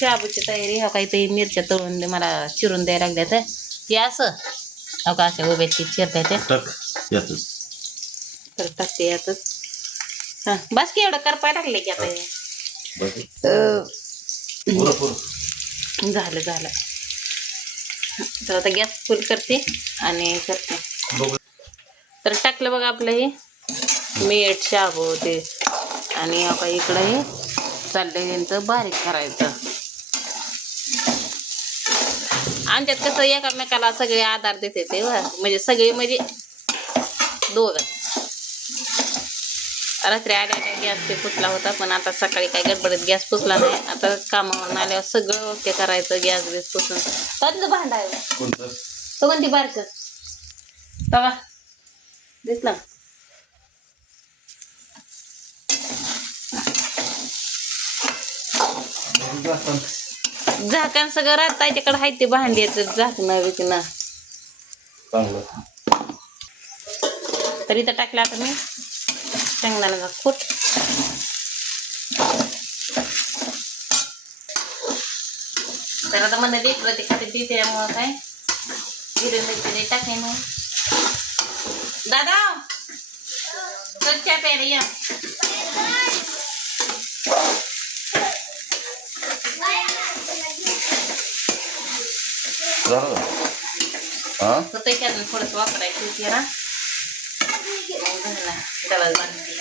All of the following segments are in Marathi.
शाबूची तयारी. हो काही ते मिरच्या तळून मला चिरून द्यायला लागल्या तर ते असं हो का अशा उभ्याची चिरता ते तर टाकते यातच. हा बस की एवढं करपाय लागले की आता झालं झालं. तर आता गॅस फुल करते आणि करते. तर टाकलं बघा आपलं हे मीठ शाबू ते आणि आता इकडं हे चाललंय यांचं बारीक करायचं. आमच्यात कसं एकमेकाला सगळे आधार देते ते म्हणजे सगळे म्हणजे दोघं. रात्री आल्या गॅस ते पुसला होता पण आता सकाळी काय गडबडीत गॅस पुसला नाही. आता कामावरून आल्यावर सगळं ते करायचं गॅस बीस पुसून. त्यातलं भांडं आहे तो कोणती बारक तवा दिसला. झाकण सगळं राहत तिकडे आहे ते भांडी येत झाकणं विकणं. तर इथं टाकलं आता मी शेंगदाण्याचा कूट. तर आता मला लेकरं ते खाते ती त्यामुळं काय हिरवी मिरची टाकणे मग. दादा स्वच्छ प्यारे या होतं की अजून थोडंसं वापरायचं ना त्याला बांधते.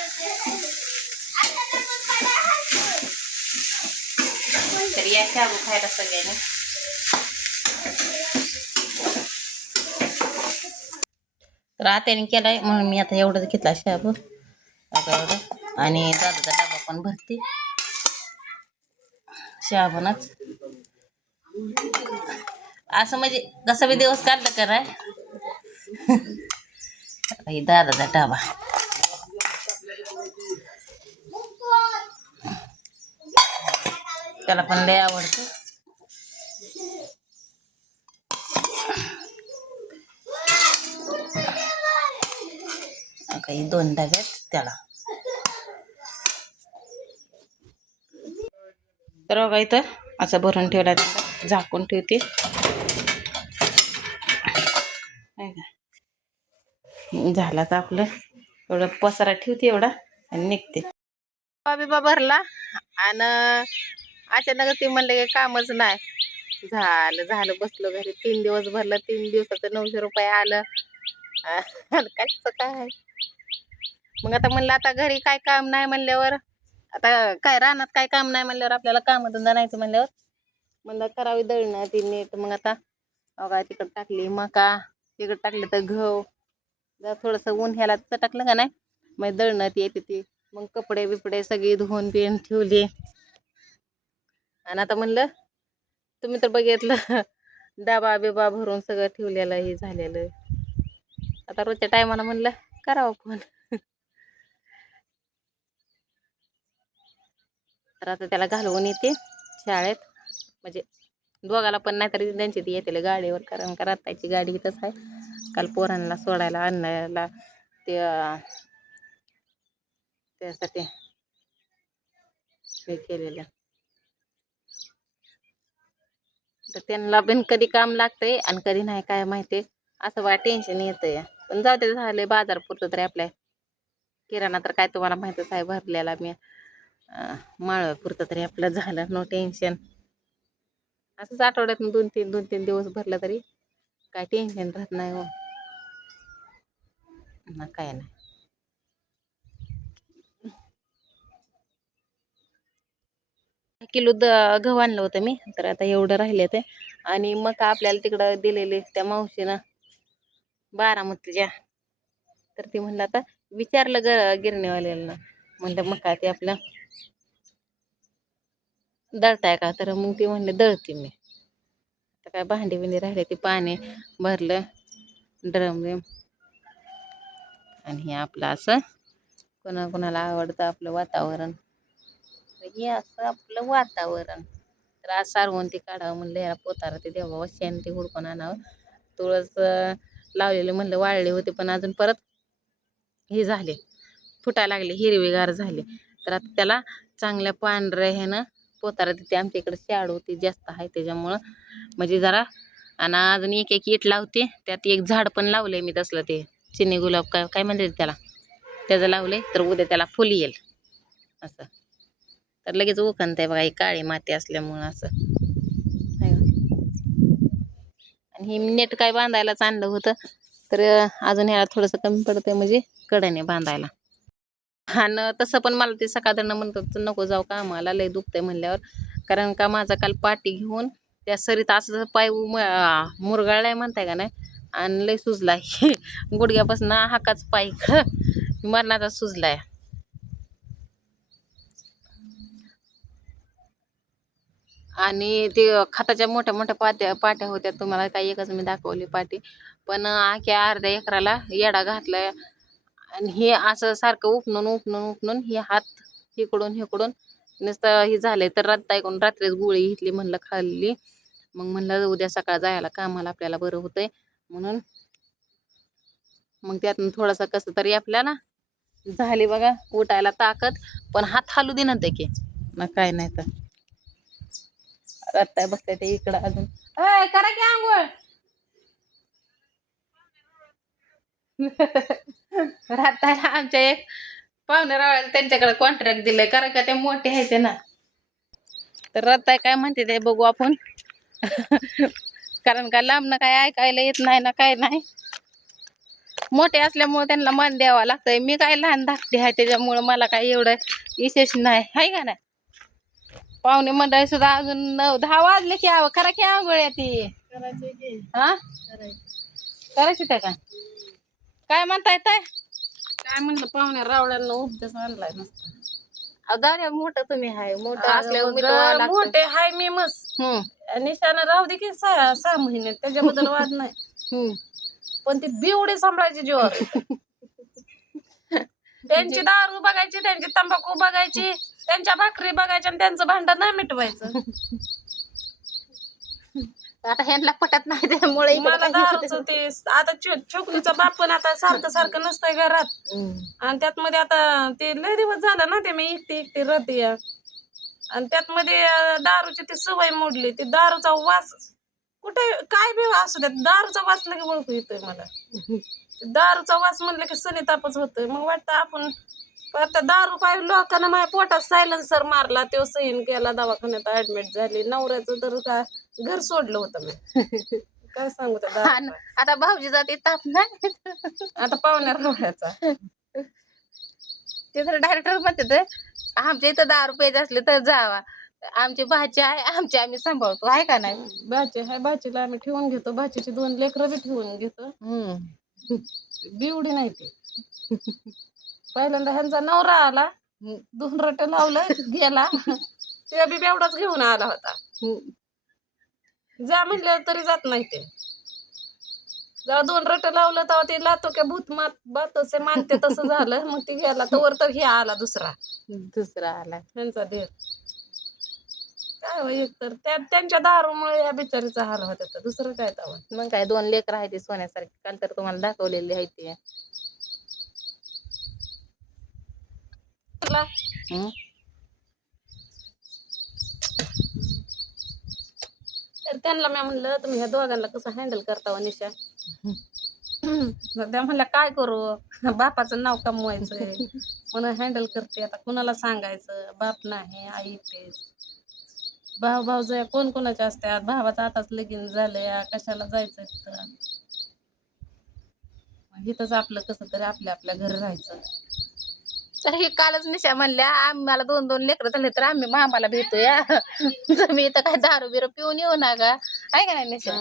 तर या शाबू खायला सगळ्यांनी. तर आत्याने केलाय म्हणून मी आता एवढंच घेतला शाबू एवढं. आणि दादाचा डबा पण भरते शाबूनच. असं म्हणजे जसा बी दिवस काढला कराय. दादाचा डबा त्याला पण लय आवडतं. काही 2 डब्यात त्याला. तर बघा इथं असं भरून ठेवला त्याला झाकून ठेवते. झाला तर आपलं एवढं पसारा ठेवते एवढा आणि निघते. बिबा भरला आणि अचानक ते म्हणले कामच नाही. झालं बसलो घरी. 3 दिवस भरलं. 3 दिवसाचं 900 रुपये आलं. कसं काय मग आता म्हणलं आता घरी काय काम नाही म्हणल्यावर आता काय रानात काय काम नाही म्हणल्यावर आपल्याला कामधंदा नाहीच म्हणल्यावर म्हणलं करावी दळणं ती नीट. मग आता बघा तिकडं टाकली मका, तिकडं टाकलं तर गहू. जर थोडंसं ऊन ह्याला तर टाकलं का नाही मग दळणं ती येते ती. मग कपडे बिपडे सगळी धुवून बिन ठेवली. आणि आता म्हणलं तुम्ही तर बघितलं डबा बिबा भरून सगळं ठेवलेलं हे झालेलं. आता रोजच्या टायमाला म्हणलं करावं फोन. तर आता त्याला घालवून येते शाळेत. म्हणजे दोघाला पण नाही तरी त्यांची ती येते गाडीवर. कारण का रात्रीची गाडी इथंच आहे. काल पोरांना सोडायला आणायला त्यासाठी हे केलेलं. तर त्यांना पण कधी काम लागतंय आणि कधी नाही काय माहिती असं बा टेन्शन येतंय. पण जाऊ दे झाले बाजार पुरतं तरी आपल्या किराणा तर काय तुम्हाला माहितच आहे भरलेला मी. माळव पुरतं तरी आपलं झालं नो टेन्शन. असंच आठवड्यातून 2-3 दिवस भरलं तरी काय टेन्शन राहत नाही हो ना. काय नाही किलो गहू आणलं होतं मी. तर आता एवढं राहिले ते. आणि मग आपल्याला तिकडं दिलेले त्या मावशीनं बारामतीच्या. तर ती म्हणलं आता विचारलं गिरणीवाल्याला म्हणलं मग काय ते आपलं दळताय का. तर मग ती म्हणले दळते मी. आता काय भांडी बिंडी राहिले ते पाणी भरलं ड्रम बिम. आणि हे आपलं असं कोणाला आवडतं आपलं वातावरण. हे असं आपलं वातावरण. तर आज सारवून ते काढावं म्हणलं. ह्याला पोतारा ते देवा शेण ते हुडकून आणावं. तुळस लावलेले म्हणलं वाळले होते पण अजून परत हे झाले फुटायला लागले हिरवेगार झाले. तर आता त्याला चांगल्या पांढऱ्या ह्यानं पोतारा तिथे आमच्या इकडे शाळू ती जास्त आहे त्याच्यामुळं म्हणजे जरा. आणि अजून एक एक इट लावते. त्यात एक झाड पण लावलंय मी तसलं ते चिनी गुलाब काय काय म्हणते त्याला, त्याचं लावलंय. तर उद्या त्याला फुल येईल असं. तर लगेच उकणतंय बघा, ही काळी माती असल्यामुळं असं आहे का. आणि ही नेट काय बांधायलाच आणलं होतं, तर अजून ह्याला थोडंसं कमी पडतंय म्हणजे कडेने बांधायला. आणि तसं पण मला ते सकाळनं म्हणतात नको जाऊ का, आम्हाला लय दुखतंय म्हणल्यावर. कारण का माझा काल पाठी घेऊन त्या सरीत असं पाय मुरगाळलाय म्हणताय का नाही, आणि लय सुजलाय. गुडघ्यापासून हाकाच पाय मरणाचा सुजलाय. आणि ते खताच्या मोठ्या मोठ्या पाट्या होत्या, तुम्हाला काही एकच मी दाखवली पाटी. पण अख्या अर्ध्या एकराला येडा घातलाय. आणि हे असं सारखं उपणून उपणून उपणून हे हात इकडून हिकडून नुसतं हे झालंय. तर ऐकून रात्रीच गोळी घेतली, म्हणलं खाल्ली. मग म्हणलं उद्या सकाळ जायला कामाला आपल्याला बरं होतंय म्हणून. मग त्यातून थोडासा कसं तरी आपल्याला झाली बघा उठायला ताकद. पण हात हालू दे ना ते की मग काय नाही. तर रत्ताय बसते ते इकडं अजून. करा की आंघोळ. राहतायला आमच्या एक पाहुणे रावळ्याला त्यांच्याकडे कॉन्ट्रॅक्ट दिलंय, कारण का ते मोठे आहेत ना. तर रत्ताय काय म्हणते ते बघू आपण. कारण का लांबनं काय ऐकायला येत नाही ना, काय नाही. मोठे असल्यामुळे त्यांना मान द्यावा लागतंय. मी काय लहान धाकटी आहे त्याच्यामुळं मला काय एवढं विशेष नाही, हाय का नाही. पाहुणे मंडळी सुद्धा अजून 9-10 वाजले की करा की आंघोळ ती. हा करायची त्या का काय म्हणताय ताय. काय म्हणलं पाहुण्या रावळ्यांना उपदेश आणलाय नुसता. गाड्या मोठं तुम्ही हाय, मोठं असल्यावर मिटवा लागतं. मोठे हाय मी मस्त. निशाणा राहू दे की 6 महिने, त्याच्याबद्दल वाद नाही. पण ती बिवडी सांभाळायची जीवावर येतं. त्यांची दारू बघायची, त्यांची तंबाखू बघायची, त्यांच्या भाकरी बघायच्या, आणि त्यांचं भांडण नाही मिटवायचं. आता ह्यांना पटत नाही त्यामुळे मला दारूचं ते आता छोकरीचा बाप पण आता सारखं सारखं नसतंय घरात. आणि त्यात मध्ये आता ते लय दिवस झालं ना, ते मी एकटी राहते. आणि त्यात मध्ये दारूची ती सवय मोडली. ती दारूचा वास कुठे काय बी असू द्या, दारूचा वास लगे ओळखू येतोय मला. दारूचा वास म्हणलं की सनी तापच होतोय. मग वाटतं आपण आता दारू पाय लोकांना माझ्या पोटात सायलेन्सर मारला, तो सहीन केला, दवाखान्यात ऍडमिट झाली. नवऱ्याचं तर का घर सोडलं होतं मी. काय सांगू त्या आता भाऊजी जाते ताप नाही. आता पाहुण्या रावळ्याचा ते तर डायरेक्टर म्हणते आमच्या इथं 10 रुपये असले तर जावा. आमची भाची आहे, आमची आम्ही सांभाळतो, आहे का नाही. भाची आहे, भाचीला आम्ही ठेवून घेतो. भाचीची 2 लेकरं बी ठेवून घेतो. बिवडी नाही ती. पहिल्यांदा ह्यांचा नवरा आला, 2 रट लावलं गेला. ते बी बेवडाच घेऊन आला होता. जा म्हणलं तरी जात नाही ते. जेव्हा 2 रट लावलं तेव्हा ते लातो के भूत बातसे मानते तसं झालं. मग ती गेला तोवर तर हे आला दुसरा आला त्यांचा देर. काय होय, तर त्यांच्या दारूमुळे या बिचारीचा हाल होत होता. दुसरं काय तवा. मग काय 2 लेकर आहे ते सोन्यासारखी. काल तर तुम्हाला दाखवलेली आहे ती. तर त्यांना मी म्हणलं तुम्ही ह्या दोघांना कसं हँडल करता निशा. त्या म्हणल्या काय करू, बापाचं नाव कमवायचंय म्हणून हँडल करते. आता कुणाला सांगायचं, बाप नाही, आई तेच. भाऊ भाऊजया कोण कोणाच्या असतात. भावाचं आताच लगीन झालंय, कशाला जायचं तिथं. इथंच आपलं कसं तरी आपल्या आपल्या घरी राहायचं. तर हे कालच निशा म्हणल्या आम्हाला 2-2 लेकरं झाले तर आम्ही मामाला भेटूया. तुम्ही इथं काय दारू बिरू पिऊन येऊ नका, आहे का नाही निशा.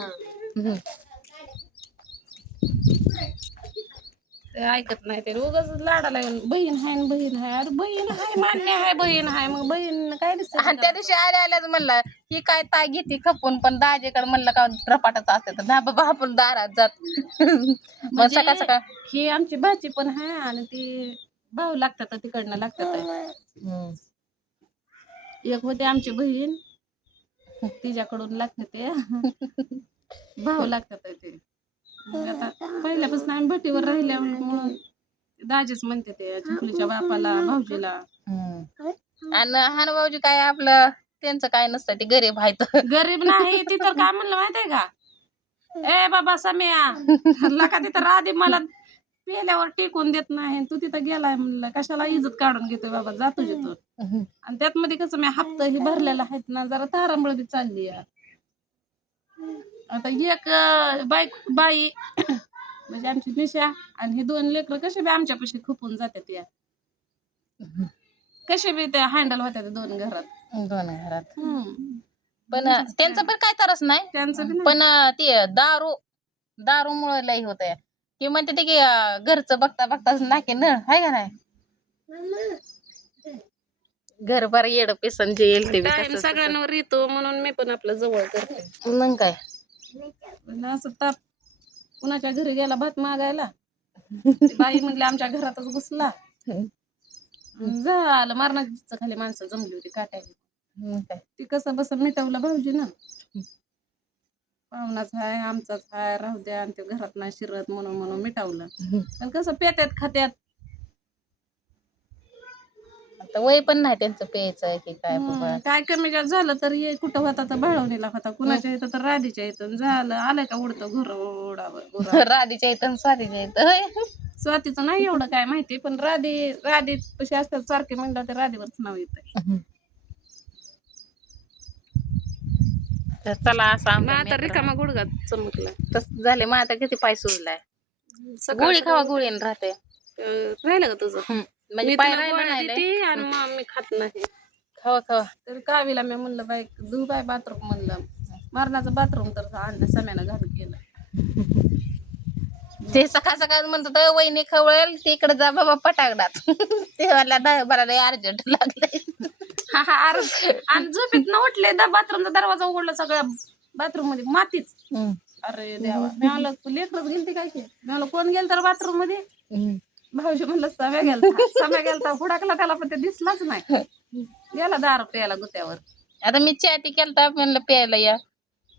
ते ऐकत नाही. ते रोगच लाडाला येऊन बहीण आहे बहीण आहे. अरे बहीण आहे मान्य आहे, बहीण आहे, मग बहीण काय दिसत. आणि त्या दिवशी आल्याच म्हणला ही काय ताय घेते खपून, पण दाजेकडे म्हणलं का रपाटाच असते तर ना बाबा आपण दारात जात. मग सकाळ सकाळ ही आमची भाची पण आहे आणि ती भाऊ लागतात तिकडनं लागतात. एक होते आमची बहीण, तिच्याकडून लागते ते भाऊ लागतात ते. आता पहिल्यापासून आम्ही भटीवर राहिल्या म्हणून दाजीच म्हणते ते चिखलीच्या बापाला भाऊजीला. आणि हान भाऊजी काय आपलं त्यांचं काय नसतं, ते गरीब आहेत. गरीब नाही ती तर काय म्हणलं माहितीये का, ए बाबा सम्या लका तिथं राधी मला पेल्यावर टेकून देत नाही, तू तिथं गेलाय म्हणलं कशाला इज्जत काढून घेतोय बाबा, जा तुझी तू. आणि त्यात मध्ये कसं मी हप्ता ही भरलेला आहेत ना, जरा तारांबळ बी चालली या. आता एक बाई म्हणजे आमची निशा आणि हे 2 लेकरं कसे बी आमच्यापाशी खुपून जातात या, कसे बी ते हँडल होत्या 2 घरात. 2 घरात. हम्म. पण त्यांचं पण काय तरच नाही. त्यांचं बी नाही. पण ते दारूमुळे लई होत आहे. ते म्हणते ते की घरचं बघता बघताच नाके नळ आहे का नाही. घर बार येड पेसन जे येईल ते बी टाइम तसंच सगळ्यांवर येतो म्हणून मी पण आपलं जवळ करते. तसं. मग काय. पण असं ताप कुणाच्या घरी गेला भात मागायला, ती बाई म्हणली आमच्या घरातच घुसला. झालं मरणाच्या खाली माणसं जमली होती काटायला. मग काय. ती कसं बसं मिटवलं भाऊजी ना, पाहुणाच हाय आमचाच हाय राहू द्या, आणि ते घरात नाही शिरत म्हणून मिटवलं. पण कसं पेत्यात खात्यात. आता वय पण नाही त्यांचं प्यायचं की काय बाबा. काय कमी जास्त झालं तर ये कुठं होता तर भाळवणीला होता, कुणाच्या इथं तर राधीच्या इथं झालं आलं का उडतं घोडावर. राधीच्या इथं स्वातीच्या इथं. स्वातीचं नाही एवढं काय माहिती, पण राधी कशी असतात सारखे म्हणलं तर राधीवरच नाव येतं. तर चला असं मग आता रिकामा गुडघा चमकला. तसं झाले मग आता किती पाय सुजलाय. सकाळ गोळी खावा गोळीने राहते. राहिलं का तुझं? म्हणजे मी पाय तिला राहिलं गोळ्या नाही लय. देते आणि मग मी खात नाही. खावा खावा. तर कावीला मी म्हणलं बाई धू बाय बाथरूम म्हणलं, मरणाचं बाथरूम तर आणलं सम्यानं घाण केलं. ते सकाळ सकाळ म्हणतो तर वहिनी खवळेल तिकडे जा बाबा पटाकडात. ते मला लय अर्जंट लागलंय. आणि झोपेत न उठले बाथरूमचा दरवाजा उघडला, सगळं बाथरूम मध्ये मातीच. अरे देवा, मी म्हणलं लेकरच गेलती काय की, मी म्हणलं कोण गेल तर बाथरूम मध्ये. भाऊजी म्हणलं सम्या गेलता हुडाकला त्याला पण ते दिसलाच नाही, गेला दारू प्यायला गुत्यावर. आता मी चहा ती केलता म्हणलं प्यायला या,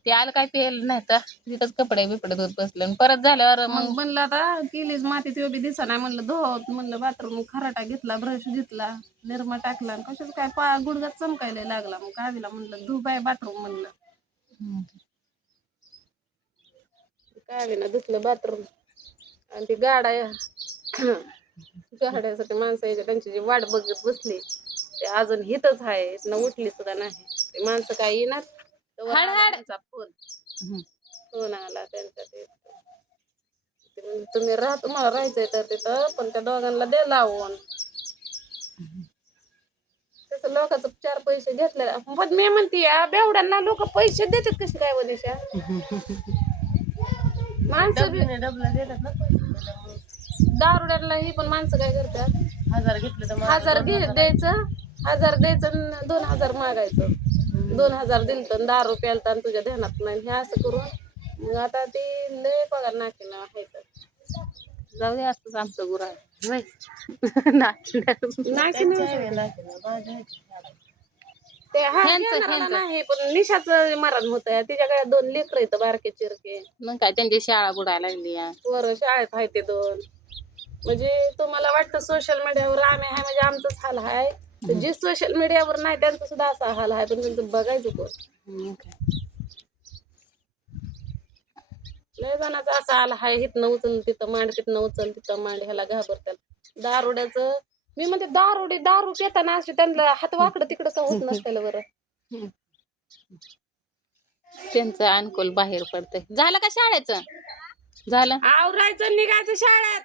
ते आलं काय प्यायला नाही तर तिथंच कपडे बिपडे धुत बसले. परत झाल्यावर मग म्हणलं आता केलीच माती ते बी दिसा नाही, म्हणलं धुवत म्हणलं बाथरूम खराटा घेतला, ब्रश घेतला, निरमा टाकला, कशाच काय गुडघात चमकायला लागला. मग कावीला म्हणलं धु बाय बाथरूम म्हणलं. कावीनं धुतलं बाथरूम. आणि ती गाड्यासाठी माणसं यायची त्यांची जी वाट बघत बसली ते अजून हितच आहे न उठली सुद्धा नाही. ते माणसं काय येणार फोन आला त्यांचा. तुम्ही तुम्हाला राहायचंय तर तिथं, पण त्या दोघांना दे लावून. तसं लोकांचं 4 पैसे घेतले. पण मी म्हणते या बेवड्यांना लोक पैसे देतात कसे काय वनिशा? माणसं दारुड्यांना ही पण माणसं काय करतात, 1000 घेतले तर 1000 द्यायचं, 1000 द्यायचं 2000 मागायचं. 2000 दिल तर दारू प्यालता आणि तुझ्या ध्यानात नाही, हे असं करून मग आता ते लय पगार नाकी ना आहे. जाऊ दे असतंच आमचं गुरा. ते नाही पण निशाचं मरण होतंय. तिच्याकडे 2 लेकरं आहेत बारके चिरके. मग काय त्यांची शाळा बुडायला लागली. पोरं शाळेत आहे ते 2. म्हणजे तुम्हाला वाटतं सोशल मीडियावर आम्ही आहे म्हणजे आमचंच हाल आहे, तर जे सोशल मीडियावर नाही त्यांचं सुद्धा असा हाल आहे. पण त्यांचं बघायचं कोण? लय जणांचा असा हाल आहे, हिथनं उचल तिथं मांड, तिथनं उचल तिथं मांड, ह्याला घाबरतात. दारुड्याचं मी म्हणते दारू पिताना असे त्यांना हात वाकडं तिकडं का होत नसतं बरं. त्यांचं अनुकूल बाहेर पडतंय. झालं का शाळेचं? झालं आवरायचं निघायचं शाळेत.